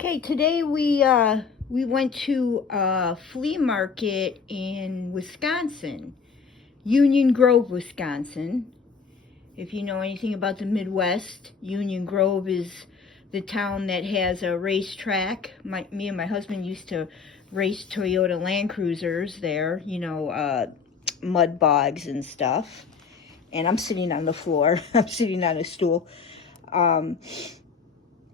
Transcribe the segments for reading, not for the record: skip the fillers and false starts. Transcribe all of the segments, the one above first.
Okay, today we went to a flea market in Wisconsin, Union Grove, Wisconsin. If you know anything about the Midwest, Union Grove is the town that has a racetrack. Me and my husband used to race Toyota Land Cruisers there, mud bogs and stuff. And I'm sitting on the floor. I'm sitting on a stool.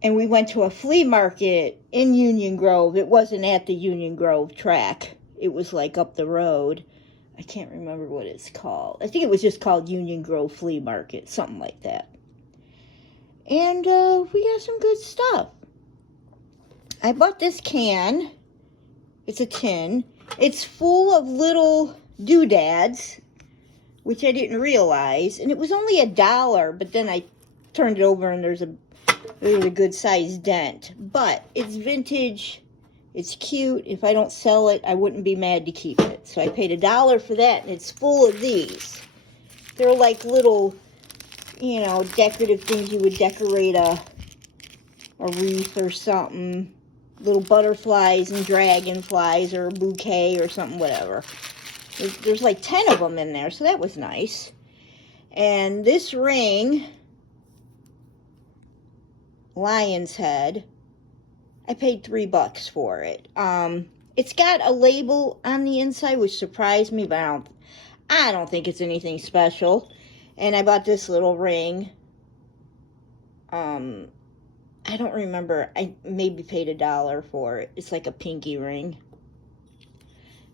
And we went to a flea market in Union Grove. It wasn't at the Union Grove track. It was like up the road. I can't remember what it's called. I think it was just called Union Grove Flea Market, something like that. And we got some good stuff. I bought this can. It's a tin. It's full of little doodads, which I didn't realize. And it was only $1, but then I turned it over and there's a good sized dent. But it's vintage. It's cute. If I don't sell it, I wouldn't be mad to keep it. So I paid $1 for that, and it's full of these. They're like little, decorative things you would decorate a wreath or something. Little butterflies and dragonflies or a bouquet or something, whatever. There's like 10 of them in there, so that was nice. And this ring, lion's head, I paid $3 for it. It's got a label on the inside, which surprised me, but I don't think it's anything special. And I bought this little ring. I don't remember. I maybe paid $1 for it. It's like a pinky ring.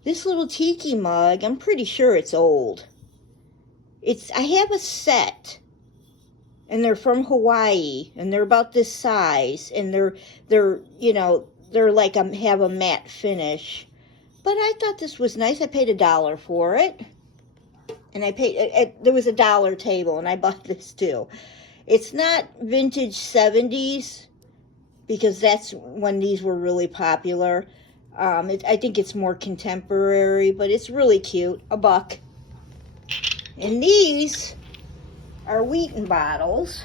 This little tiki mug, I'm pretty sure it's old. I have a set. And they're from Hawaii, and they're about this size, and they're like have a matte finish. But I thought this was nice. I paid $1 for it, and there was a dollar table, and I bought this too. It's not vintage 70s because that's when these were really popular. I think it's more contemporary, but it's really cute. $1. And these are Wheaton bottles,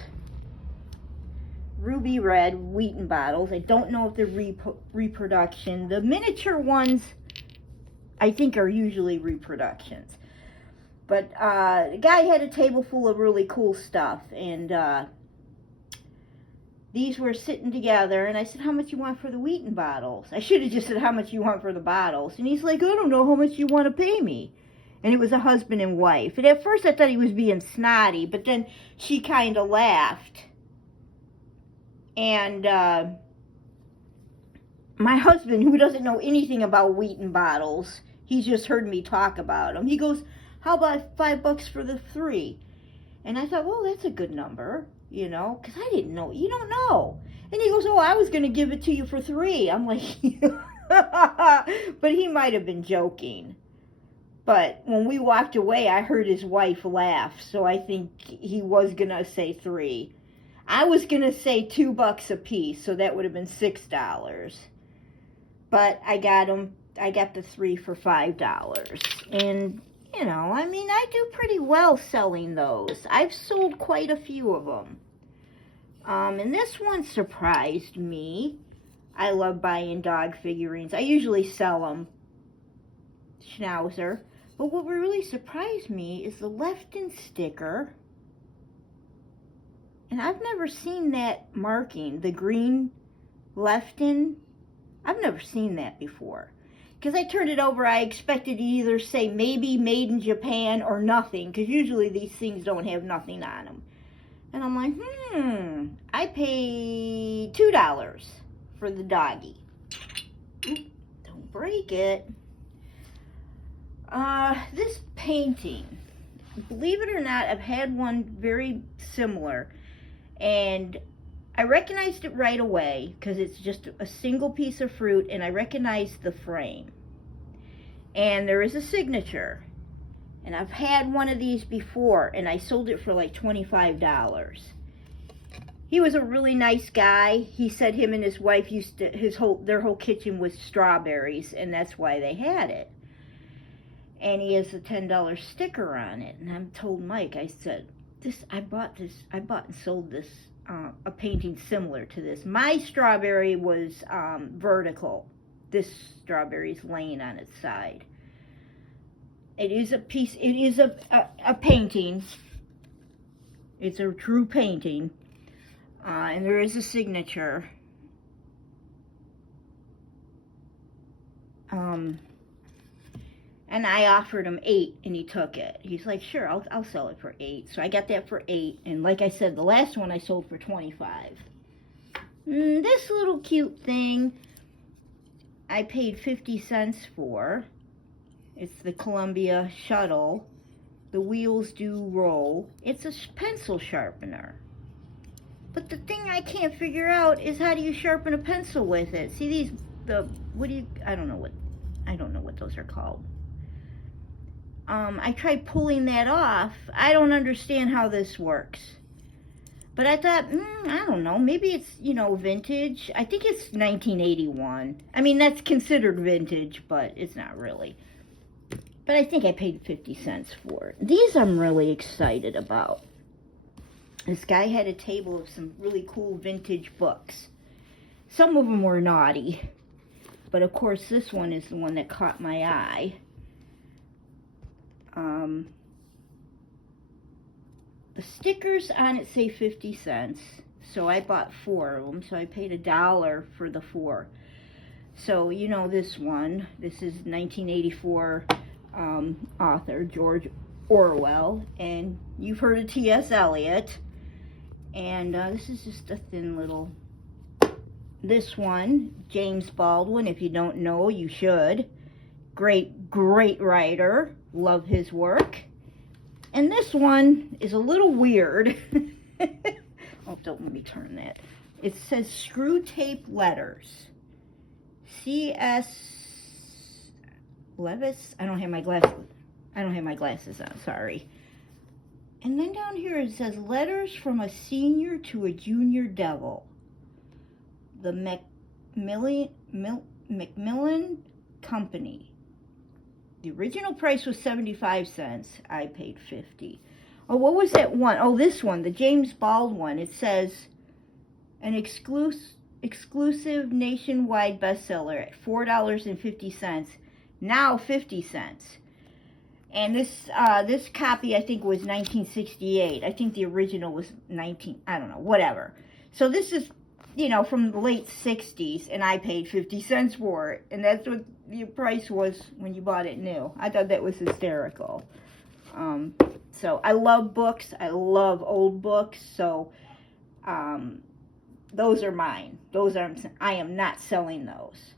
ruby red Wheaton bottles. I don't know if they're reproduction. The miniature ones, I think, are usually reproductions. But the guy had a table full of really cool stuff, and these were sitting together, and I said, how much you want for the Wheaton bottles? I should have just said, how much you want for the bottles? And he's like, I don't know how much you want to pay me. And it was a husband and wife. And at first I thought he was being snotty, but then she kind of laughed. And my husband, who doesn't know anything about Wheaton bottles, he's just heard me talk about them. He goes, how about $5 for the 3? And I thought, well, that's a good number, because I didn't know. You don't know. And he goes, oh, I was going to give it to you for 3. I'm like, but he might have been joking. But when we walked away, I heard his wife laugh, so I think he was going to say 3. I was going to say $2 a piece, so that would have been $6. But I got the 3 for $5. And, I do pretty well selling those. I've sold quite a few of them. And this one surprised me. I love buying dog figurines. I usually sell them. Schnauzer. But what really surprised me is the Lefton sticker. And I've never seen that marking, the green Lefton. I've never seen that before. Because I turned it over, I expected to either say maybe made in Japan or nothing. Because usually these things don't have nothing on them. And I'm like, I paid $2 for the doggy. Oop, don't break it. This painting, believe it or not, I've had one very similar, and I recognized it right away because it's just a single piece of fruit, and I recognized the frame, and there is a signature, and I've had one of these before, and I sold it for like $25. He was a really nice guy. He said him and his wife their whole kitchen was strawberries, and that's why they had it. And he has a $10 sticker on it. And I told Mike, I said, I bought and sold this a painting similar to this. My strawberry was vertical. This strawberry is laying on its side. It is a piece, it is a painting. It's a true painting. And there is a signature. And I offered him 8 and he took it. He's like, sure, I'll sell it for 8. So I got that for 8. And like I said, the last one I sold for 25. This little cute thing I paid 50 cents for. It's the Columbia Shuttle. The wheels do roll. It's a pencil sharpener. But the thing I can't figure out is, how do you sharpen a pencil with it? See these, I don't know what those are called. I tried pulling that off. I don't understand how this works. But I thought, I don't know, maybe it's, vintage. I think it's 1981. I mean, that's considered vintage, but it's not really. But I think I paid 50 cents for it. These I'm really excited about. This guy had a table of some really cool vintage books. Some of them were naughty. But of course, this one is the one that caught my eye. The stickers on it say 50 cents. So I bought 4 of them. So I paid $1 for the 4. So, this one. This is 1984 author George Orwell. And you've heard of T.S. Eliot. And this is just a thin little... This one, James Baldwin. If you don't know, you should. Great writer. Love his work. And this one is a little weird. Oh, don't let me turn that. It says Screw Tape Letters. C.S. Levis? I don't have my glasses on, sorry. And then down here it says, Letters from a Senior to a Junior Devil. The Macmillan Company. The original price was 75 cents. I paid 50. Oh, what was that one? Oh, this one, the James Baldwin one. It says, an exclusive nationwide bestseller at $4.50. Now 50 cents. And this copy, I think, was 1968. I think the original was I don't know, whatever. So this is, from the late 60s, and I paid 50 cents for it. And that's what the price was when you bought it new. I thought that was hysterical. So I love books. I love old books. So those are mine. I am not selling those.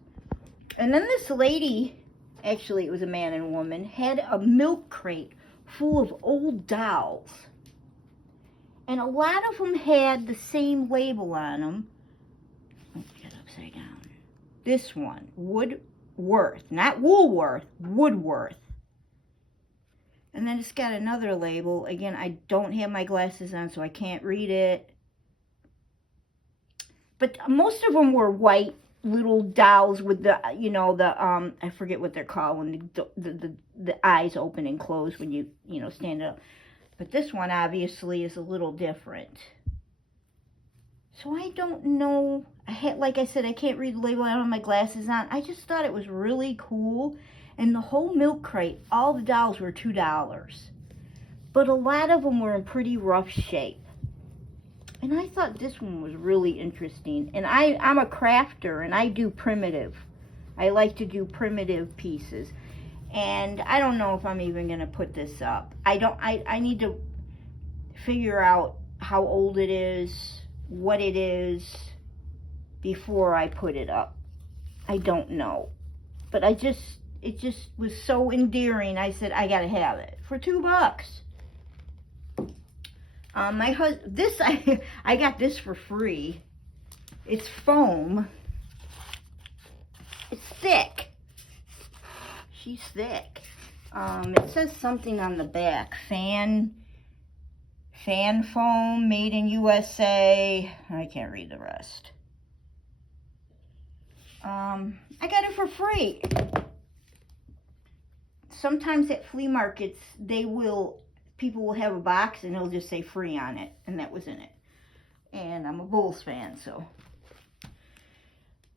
And then this lady, actually it was a man and a woman, had a milk crate full of old dolls. And a lot of them had the same label on them. Oh, get upside down. This one, Woodworth, not Woolworth, Woodworth. And then it's got another label. Again, I don't have my glasses on, so I can't read it. But most of them were white little dolls with the, I forget what they're called, when the eyes open and close when you, stand up. But this one obviously is a little different. So I don't know. Like I said, I can't read the label. I don't have my glasses on. I just thought it was really cool. And the whole milk crate, all the dolls were $2. But a lot of them were in pretty rough shape. And I thought this one was really interesting. And I'm a crafter, and I do primitive. I like to do primitive pieces. And I don't know if I'm even going to put this up. I need to figure out how old it is, what it is, before I put it up. I don't know. But it just was so endearing. I said, I got to have it for $2. My husband, I got this for free. It's foam. It's thick. She's thick. It says something on the back. Fan foam, made in USA. I can't read the rest. I got it for free. Sometimes at flea markets, people will have a box and it'll just say free on it, and that was in it. and I'm a Bulls fan, so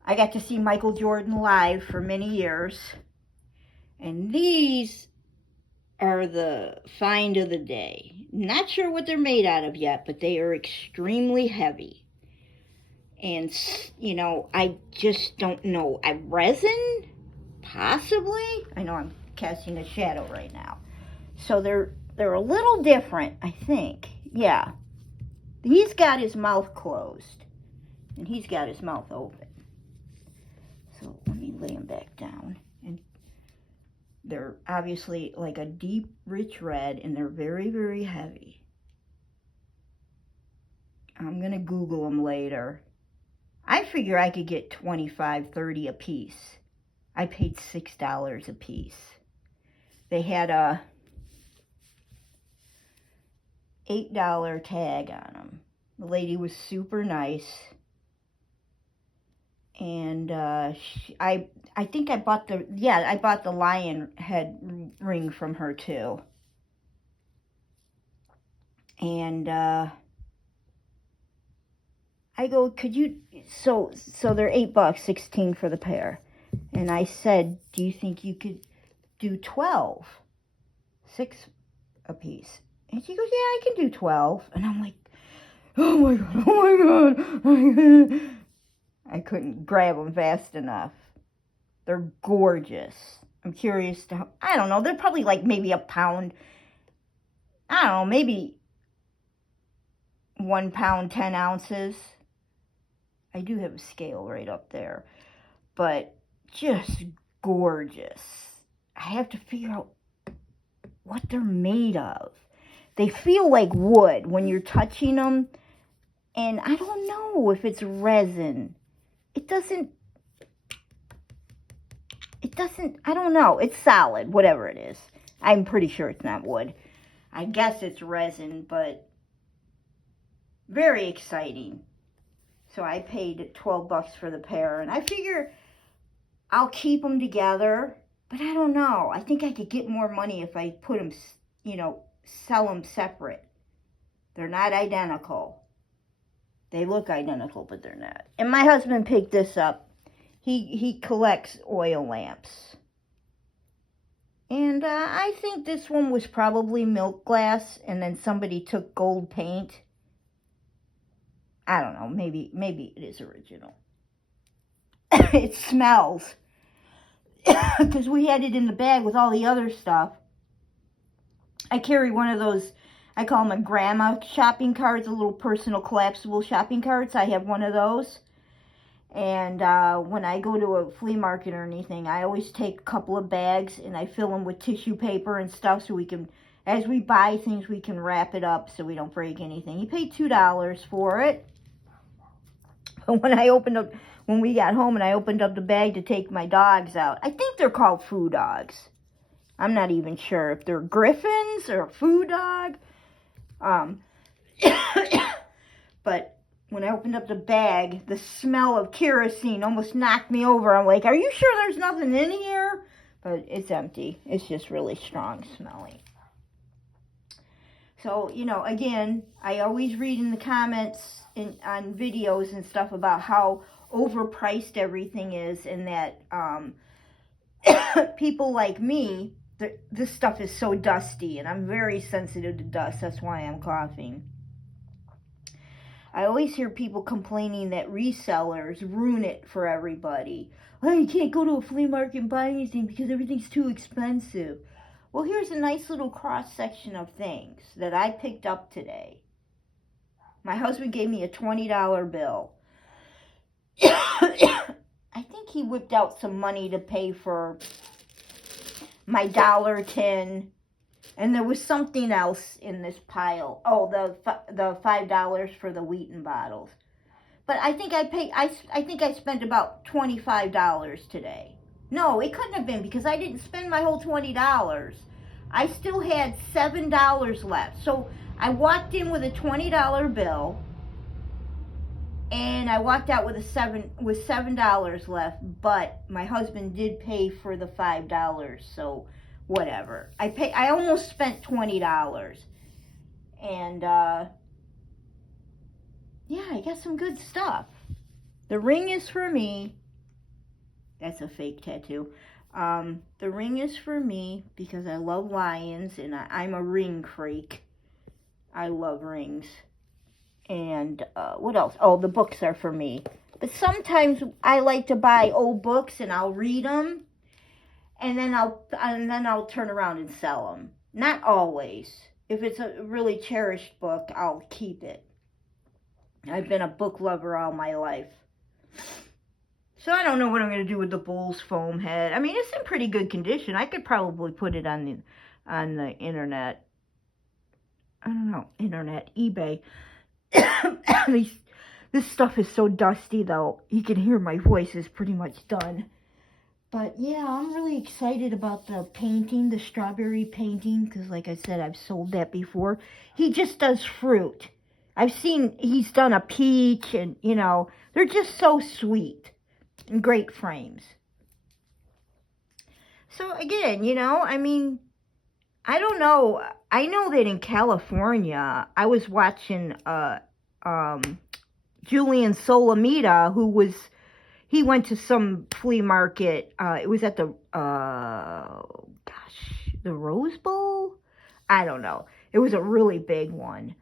I got to see Michael Jordan live for many years, and these are the find of the day. Not sure what they're made out of yet, but they are extremely heavy. And, you know, I just don't know. Resin? Possibly? I know I'm casting a shadow right now. So they're a little different, I think. Yeah. He's got his mouth closed, and he's got his mouth open. So let me lay him back down. And they're obviously like a deep, rich red, and they're very, very heavy. I'm going to Google them later. I figure I could get 25, 30 a piece. I paid $6 a piece. They had a $8 tag on them. The lady was super nice. And I think I bought I bought the lion head ring from her too. And I go, could you, so they're $8, 16 for the pair. And I said, do you think you could do 12? 6 a piece. And she goes, yeah, I can do 12. And I'm like, oh my God. I couldn't grab them fast enough. They're gorgeous. I'm curious to, I don't know, they're probably like maybe a pound. I don't know, maybe 1 pound, 10 ounces. I do have a scale right up there. But just gorgeous. I have to figure out what they're made of. They feel like wood when you're touching them. And I don't know if it's resin. It doesn't, I don't know. It's solid, whatever it is. I'm pretty sure it's not wood. I guess it's resin, but very exciting. So I paid $12 for the pair, and I figure I'll keep them together, but I don't know. I think I could get more money if I put them, you know, sell them separate. They're not identical. They look identical, but they're not. And my husband picked this up. He collects oil lamps. And I think this one was probably milk glass, and then somebody took gold paint. I don't know, maybe it is original. It smells. Because we had it in the bag with all the other stuff. I carry one of those, I call them a grandma shopping carts, a little personal collapsible shopping carts. I have one of those. And when I go to a flea market or anything, I always take a couple of bags and I fill them with tissue paper and stuff so we can, as we buy things, we can wrap it up so we don't break anything. You pay $2 for it. But when we got home and I opened up the bag to take my dogs out, I think they're called foo dogs. I'm not even sure if they're griffins or a foo dog. But when I opened up the bag, the smell of kerosene almost knocked me over. I'm like, are you sure there's nothing in here? But it's empty. It's just really strong smelling. So, you know, again, I always read in the comments on videos and stuff about how overpriced everything is, and that people like me, this stuff is so dusty, and I'm very sensitive to dust. That's why I'm coughing. I always hear people complaining that resellers ruin it for everybody. Oh, you can't go to a flea market and buy anything because everything's too expensive. Well, here's a nice little cross-section of things that I picked up today. My husband gave me a $20 bill. I think he whipped out some money to pay for my dollar tin. And there was something else in this pile. Oh, the $5 for the Wheaton bottles. But I think I think I spent about $25 today. No, it couldn't have been because I didn't spend my whole $20. I still had $7 left. So I walked in with a $20 bill, and I walked out with $7 left. But my husband did pay for the $5, so whatever. I almost spent $20, and yeah, I got some good stuff. The ring is for me. That's a fake tattoo. The ring is for me because I love lions and I'm a ring freak. I love rings. And what else? Oh, the books are for me. But sometimes I like to buy old books and I'll read them, and then I'll turn around and sell them. Not always. If it's a really cherished book, I'll keep it. I've been a book lover all my life. So I don't know what I'm going to do with the Bulls foam head. I mean, it's in pretty good condition. I could probably put it on the internet. I don't know, internet, eBay. This stuff is so dusty, though. You can hear my voice is pretty much done. But yeah, I'm really excited about the painting, the strawberry painting, because like I said, I've sold that before. He just does fruit. I've seen he's done a peach, and you know, they're just so sweet and great frames. So again, you know, I mean, I don't know. I know that in California, I was watching Julian Solomita, he went to some flea market. It was at the the Rose Bowl? I don't know. It was a really big one.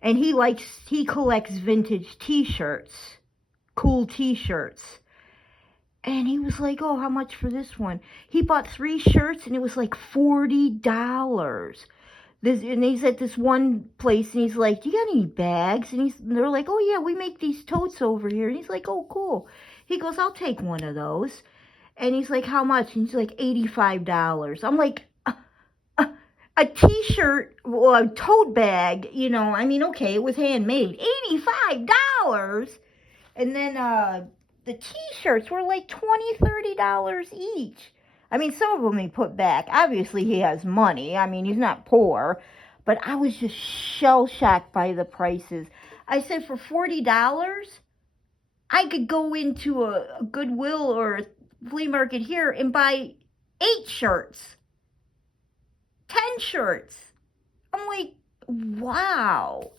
And he collects vintage t-shirts, cool t-shirts. And he was like, oh, how much for this one? He bought 3 shirts and it was like $40. And he's at this one place and he's like, do you got any bags? And they're like, oh yeah, we make these totes over here. And he's like, oh, cool. He goes, I'll take one of those. And he's like, how much? And he's like, $85. I'm like, a t-shirt, well, a tote bag, you know, I mean, okay, it was handmade. $85. And then the t-shirts were like $20, $30 each. I mean, some of them he put back. Obviously, he has money. I mean, he's not poor. But I was just shell-shocked by the prices. I said, for $40, I could go into a Goodwill or a flea market here and buy 8 shirts. 10 shirts. I'm like, wow.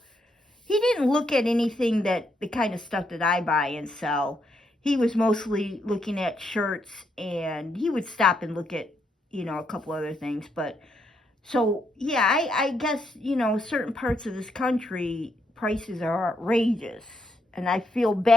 He didn't look at anything the kind of stuff that I buy and sell. He was mostly looking at shirts, and he would stop and look at, you know, a couple other things. But, so, yeah, I guess, you know, certain parts of this country, prices are outrageous. And I feel bad.